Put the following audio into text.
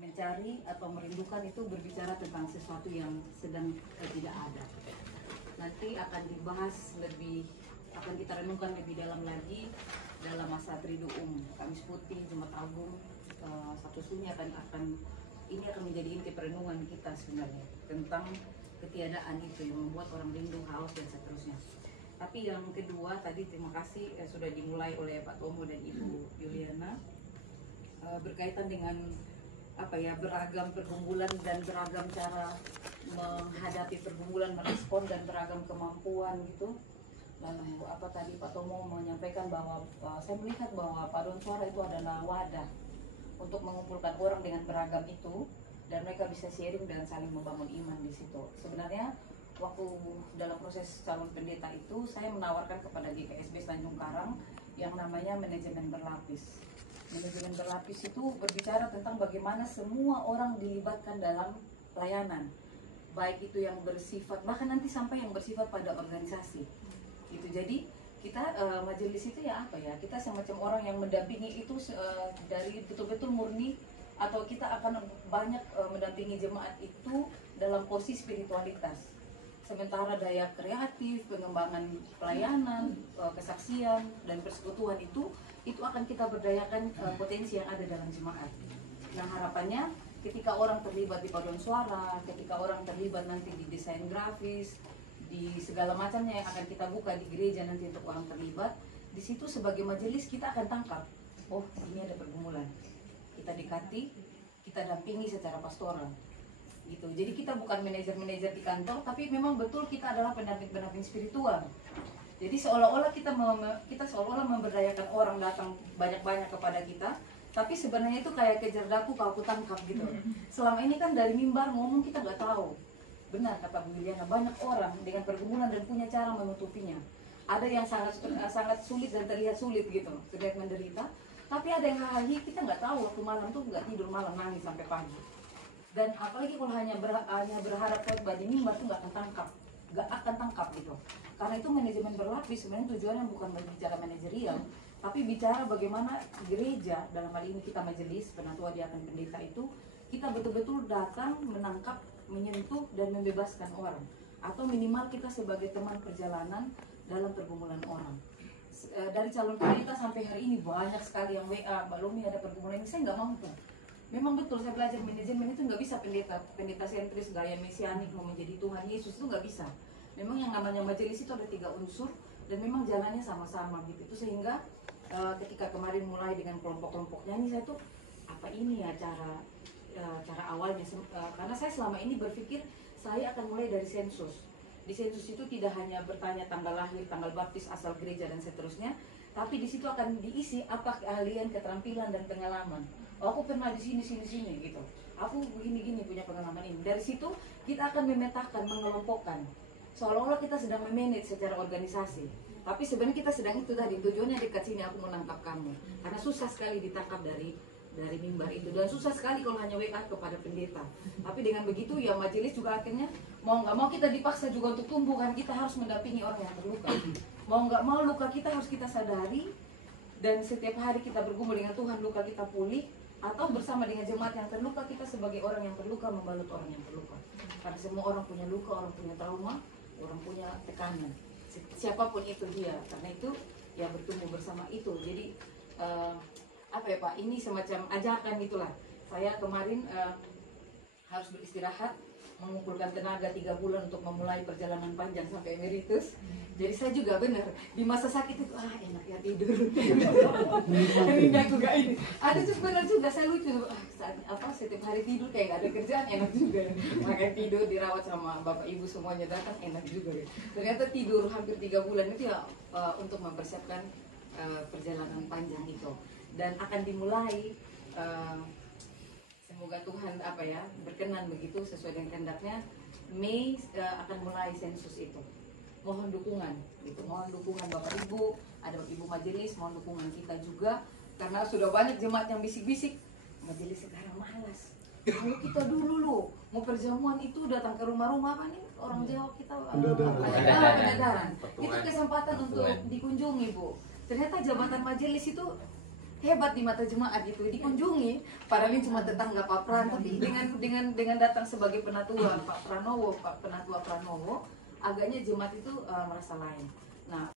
mencari atau merindukan itu berbicara tentang sesuatu yang sedang tidak ada. Nanti akan dibahas lebih, akan kita renungkan lebih dalam lagi dalam masa Triduum, Kamis Putih, Jumat Agung, Sabtu Sunyi ini akan menjadi inti perenungan kita sebenarnya tentang ketiadaan itu yang membuat orang rindu, haus dan seterusnya. Tapi yang kedua tadi terima kasih sudah dimulai oleh Pak Tomo dan Ibu Yuliana berkaitan dengan beragam pergumulan dan beragam cara menghadapi pergumulan, merespon dan beragam kemampuan gitu. Lalu tadi Pak Tomo menyampaikan bahwa saya melihat bahwa paduan suara itu adalah wadah untuk mengumpulkan orang dengan beragam itu dan mereka bisa sharing dan saling membangun iman di situ. Sebenarnya waktu dalam proses calon pendeta itu saya menawarkan kepada GKSB Tanjung Karang yang namanya manajemen berlapis. Manajemen berlapis itu berbicara tentang bagaimana semua orang dilibatkan dalam pelayanan, baik itu yang bersifat, bahkan nanti sampai yang bersifat pada organisasi. Gitu. Jadi kita majelis itu kita semacam orang yang mendampingi itu dari betul-betul murni, atau kita akan banyak mendampingi jemaat itu dalam posisi spiritualitas. Sementara daya kreatif, pengembangan pelayanan, kesaksian dan persekutuan itu akan kita berdayakan potensi yang ada dalam jemaat. Nah harapannya ketika orang terlibat di paduan suara, ketika orang terlibat nanti di desain grafis, di segala macamnya yang akan kita buka di gereja nanti untuk orang terlibat, di situ sebagai majelis kita akan tangkap, oh ini ada pergumulan, kita dekati, kita dampingi secara pastoral. Gitu. Jadi kita bukan manajer-manajer di kantor, tapi memang betul kita adalah pendamping-pendamping spiritual. Jadi seolah-olah kita seolah-olah memberdayakan orang datang banyak-banyak kepada kita, tapi sebenarnya itu kayak kejar daku kau tangkap gitu. Selama ini kan dari mimbar ngomong kita nggak tahu. Benar kata Bu Yuliana, banyak orang dengan pergumulan dan punya cara menutupinya. Ada yang sangat sulit dan terlihat sulit gitu, terlihat menderita. Tapi ada yang kita nggak tahu waktu malam tuh nggak tidur malam, nangis sampai pagi. Dan apalagi kalau hanya berharap khotbah di mimbar tuh nggak akan tangkap gitu. Karena itu manajemen berlapis sebenarnya tujuannya bukan berbicara manajerial, tapi bicara bagaimana gereja, dalam hal ini kita majelis penatua diaken pendeta itu, kita betul-betul datang menangkap, menyentuh dan membebaskan orang, atau minimal kita sebagai teman perjalanan dalam pergumulan orang. Dari calon pendeta sampai hari ini banyak sekali yang WA, Mbak Lomi ada pergumulan ini, saya nggak mampu. Memang betul saya belajar manajemen itu nggak bisa pendeta sentris gaya mesianik mau menjadi Tuhan Yesus itu nggak bisa. Memang yang namanya majelis itu ada 3 unsur dan memang jalannya sama-sama gitu. Itu sehingga ketika kemarin mulai dengan kelompok-kelompoknya ini saya tuh apa ini ya cara awalnya, karena saya selama ini berpikir saya akan mulai dari sensus. Di sensus itu tidak hanya bertanya tanggal lahir, tanggal baptis, asal gereja dan seterusnya, tapi di situ akan diisi apa keahlian, keterampilan dan pengalaman. Oh, aku pernah di sini gitu. Aku begini punya pengalaman ini. Dari situ kita akan memetakan, mengelompokkan. Seolah-olah kita sedang memanage secara organisasi. Tapi sebenarnya kita sedang itu tadi, tujuannya dekat sini aku menangkap kamu. Karena susah sekali ditangkap dari mimbar itu, dan susah sekali kalau hanya WA kepada pendeta. Tapi dengan begitu ya majelis juga akhirnya mau nggak mau kita dipaksa juga untuk tumbuh, kan kita harus mendampingi orang yang terluka. Mau nggak mau luka kita harus kita sadari, dan setiap hari kita bergumul dengan Tuhan, luka kita pulih, atau bersama dengan jemaat yang terluka, kita sebagai orang yang terluka membalut orang yang terluka. Karena semua orang punya luka, orang punya trauma, orang punya tekanan, siapapun itu dia. Karena itu ya bertumbuh bersama itu. Jadi Pak, ini semacam ajakan itulah. Saya kemarin harus beristirahat, mengumpulkan tenaga 3 bulan untuk memulai perjalanan panjang sampai emeritus. Jadi saya juga benar di masa sakit itu enak ya tidur. Ini aku gak ini. Ada benar juga saya lucu setiap hari tidur kayak gak ada kerjaan, enak juga. Makanya tidur dirawat sama bapak ibu semuanya datang, enak juga. Ternyata tidur hampir 3 bulan itu ya untuk mempersiapkan perjalanan panjang itu. Dan akan dimulai semoga Tuhan berkenan begitu sesuai dengan kehendaknya. Mei akan mulai sensus itu. Mohon dukungan gitu, mohon dukungan Bapak Ibu, ada Ibu majelis, mohon dukungan kita juga, karena sudah banyak jemaat yang bisik-bisik majelis sekarang malas. Kalau kita dulu mau perjamuan itu datang ke rumah-rumah apa nih orang Jawa kita pendadaran. Itu kesempatan untuk dikunjungi Bu. Ternyata jabatan majelis itu hebat di mata jemaat gitu, dikunjungi. Padahal ini cuma tetangga Pak Pran, tapi dengan datang sebagai penatua Pak Pranowo, Pak Penatua Pranowo, agaknya jemaat itu merasa lain. Nah,